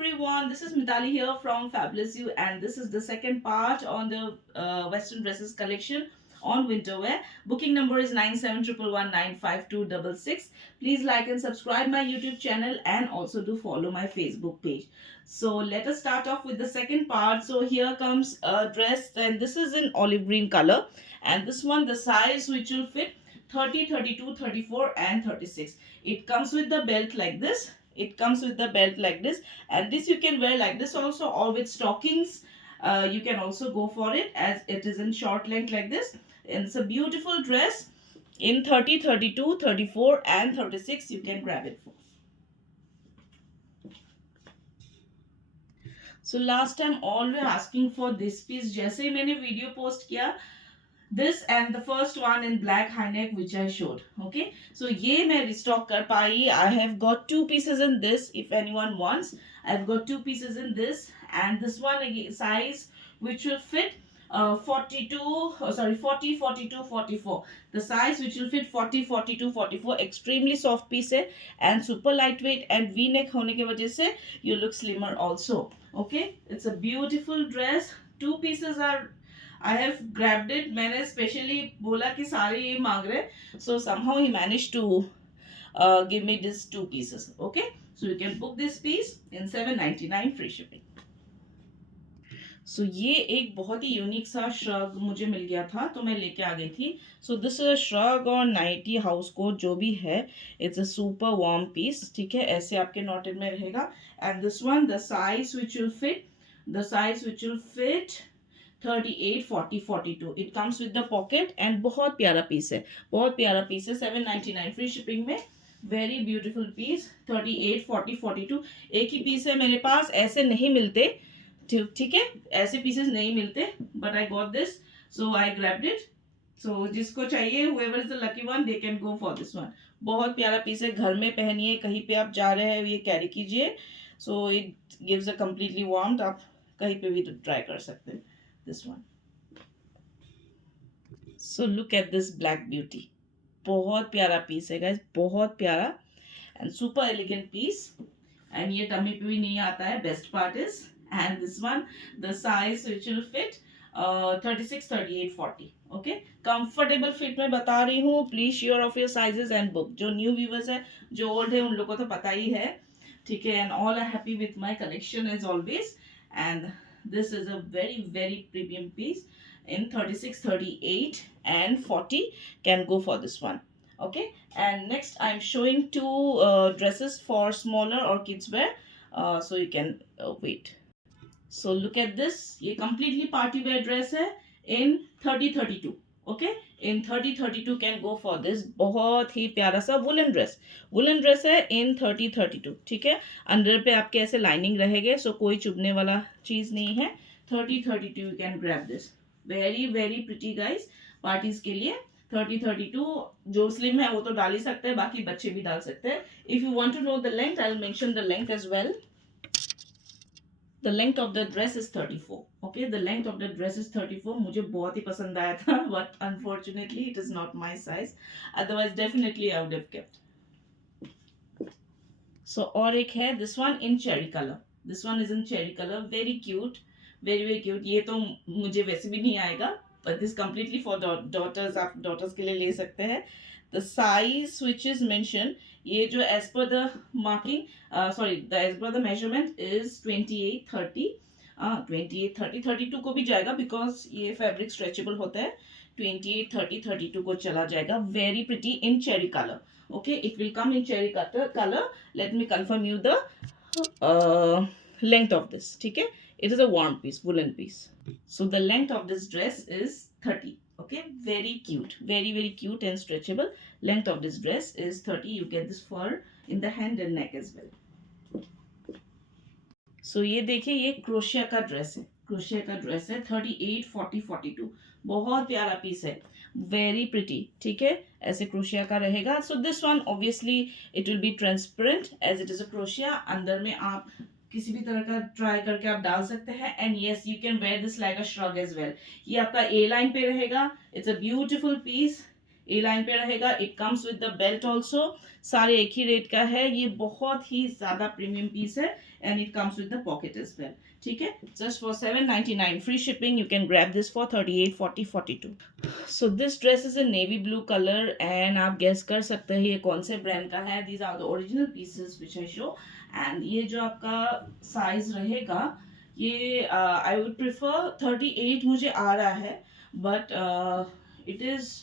everyone, this is Mitali here from Fabulous You, and this is the second part on the Western dresses collection on winter wear. Booking number is 9711195266. Please like and subscribe my YouTube channel and also do follow my Facebook page. So let us start off with the second part. So here comes a dress, and this is in olive green color, and this one the size which will fit 30, 32, 34 and 36. It comes with the belt like this. It comes with the belt like this, and this you can wear like this also, or with stockings. You can also go for it as it is in short length like this, and it's a beautiful dress in 30, 32, 34 and 36. You can grab it for. So last time all were asking for this piece. जैसे ही मैंने video post किया, this and the first one in black high neck which I showed. Okay, so ये मैं restock कर पाई. I have got two pieces in this if anyone wants. I've got two pieces in this, and this one again, size which will fit 40, 42, 44. The size which will fit 40, 42, 44. Extremely soft piece है and super lightweight, and V-neck होने के वजह से you look slimmer also. Okay, it's a beautiful dress. Two pieces are I have grabbed it. मैंने specially बोला कि सारे ये मांग रहे, so somehow he managed to give me these two pieces. Okay, so you can book this piece in 799 free shipping. So ये एक बहुत ही यूनिक सा श्रग मुझे मिल गया था, तो मैं लेके आ गई थी. So this is a shrug और नाइटी हाउस कोट जो भी है, it's a super warm piece. ठीक है, ऐसे आपके नॉटेड में रहेगा. And this one, the size which will fit 38, 40, 42. It comes with the pocket and बहुत प्यारा पीस है, बहुत प्यारा पीस है. 799 फ्री शिपिंग में. Very beautiful piece. 38, 40, 42 एक ही पीस है मेरे पास. ऐसे नहीं मिलते, ठीक है, ऐसे पीसेस नहीं मिलते, but I got this, so I grabbed it. So जिसको चाहिए, whoever is the lucky one, they can go for this one. बहुत प्यारा पीस है. घर में पहनिए, कहीं पे आप जा रहे हैं ये कैरी कीजिए. So it gives a completely warm. आप कहीं पे भी ट्राई कर सकते हैं. This one. So look at this black beauty. बहुत प्यारा पीस है गाइस, बहुत प्यारा and super elegant piece. And ये टमी पे भी नहीं आता है. Best part is, and this one, the size which will fit 36, 38, 40. Okay, comfortable fit मैं बता रही हूँ. Please sure of your sizes and book. जो new viewers है, जो old है, उन लोगों को तो पता ही है, ठीक है. And all are happy with my collection as always. And this is a very premium piece in 36, 38 and 40. Can go for this one. Okay, and next I'm showing two dresses for smaller or kids wear. So you can wait. So look at this. ये completely party wear dress है in 30, 32. Okay, in 30, 32 can go for this. बहुत ही प्यारा सा woollen dress है in 30, 32. ठीक है, under पे आपके ऐसे लाइनिंग रहेगे, सो कोई चुभने वाला चीज नहीं है. 30, 32 you can grab this. very pretty guys, parties के लिए. 30, 32 जो स्लिम है वो तो डाल ही सकते हैं, बाकी बच्चे भी डाल सकते हैं. If you want to know the length, I'll mention the length as well. The length of the dress is 34. Okay, the length of the dress is 34. मुझे बहुत ही पसंद आया था, but unfortunately it is not my size. Otherwise definitely I would have kept. So और एक है this one in cherry color. This one is in cherry color. Very cute, very cute. ये तो मुझे वैसे भी नहीं आएगा, but this completely for daughters. आप daughters के लिए ले सकते हैं. The size which is mentioned, ये जो as per the marking, as per the measurement is 28, 30. 28, 30, 32 को भी जाएगा because ये fabric stretchable होता है. 28, 30, 32 को चला जाएगा. Very pretty in cherry color. Okay, it will come in cherry color. Let me confirm you the length of this. ठीक है, it is a warm piece, woolen piece. So the length of this dress is 30. Okay, very cute, very cute and stretchable. Length of this dress is 30. You get this fur in the hand and neck as well. So ये देखिए, ये crochet का dress है. 38, 40, 42. बहुत प्यारा piece है. Very pretty. ठीक है, ऐसे क्रोशिया का रहेगा. So this one obviously it will be transparent as it is a crochet. अंदर में आप किसी भी तरह का ट्राई करके आप डाल सकते हैं. And yes, you can wear this like a shrug as well. ये आपका ए लाइन पे रहेगा. It's a beautiful piece. A line पे रहेगा. It comes with the belt also. सारे एक ही रेट का है. ये बहुत ही ज़्यादा प्रीमियम पीस है and it comes with the pocket as well. ठीक है, just for 799 free shipping. You can grab this for 38, 40, 42. So this dress is a navy blue colour and आप गेस कर सकते हैं ये कौन से ब्रांड का है. These are the original pieces which I show. And ये जो आपका साइज रहेगा, ये आई वुड प्रिफर 38 मुझे आ रहा है, but it is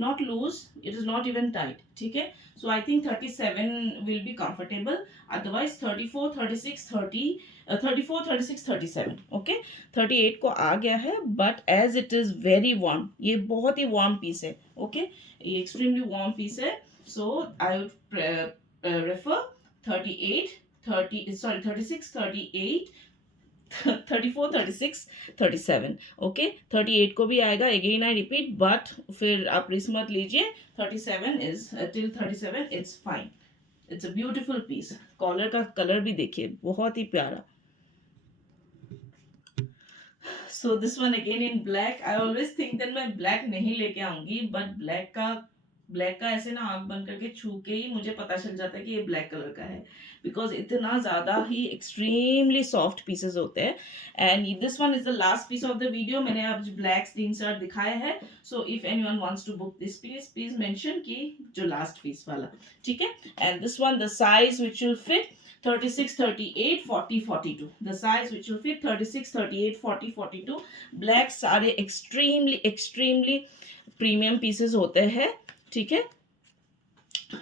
not loose, it is not even tight. ठीक है, so I think 37 will be comfortable. Otherwise 34, 36, 30, 34, 36, 37. Okay, 38 को आ गया है, but as it is very warm, ये बहुत ही warm piece है. Okay, ये extremely warm piece है, so I would refer 38, 30, sorry 36, 38, 34, 36, 37. Okay, 38 को भी आएगा. अगेन आई रिपीट, बट फिर आप रिस्क मत लीजिए. 37 is till 37 it's fine. It's a beautiful piece. Collar का कलर भी देखिए, बहुत ही प्यारा. So this one again in black. I always think that मैं ब्लैक नहीं लेके आऊंगी, बट ब्लैक का ऐसे ना आंख बंद करके छू के ही मुझे पता चल जाता है कि ये ब्लैक कलर का है, बिकॉज इतना ज़्यादा ही एक्सट्रीमली सॉफ्ट पीसेस होते हैं. And this one is the last piece of the video. मैंने आज ब्लैक स्क्रीन शॉट दिखाया है. So if anyone wants to book this piece, please mention कि जो लास्ट पीस वाला. ठीक है, and this one the size which will fit 36, 38, 40, 42. The size which will fit 36, 38, 40, 42. Black सारे extremely premium pieces होते हैं. ठीक है,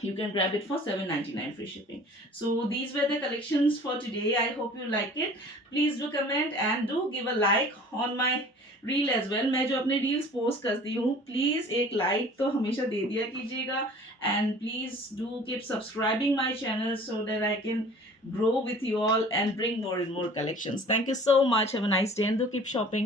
you can grab it for 799 free shipping. So these were the collections for today. I hope you like it. Please do comment and do give a like on my reel as well. मैं जो अपने reels post करती हूँ, please एक like तो हमेशा दे दिया कीजिएगा. And please do keep subscribing my channel so that I can grow with you all and bring more and more collections. Thank you so much. Have a nice day and do keep shopping.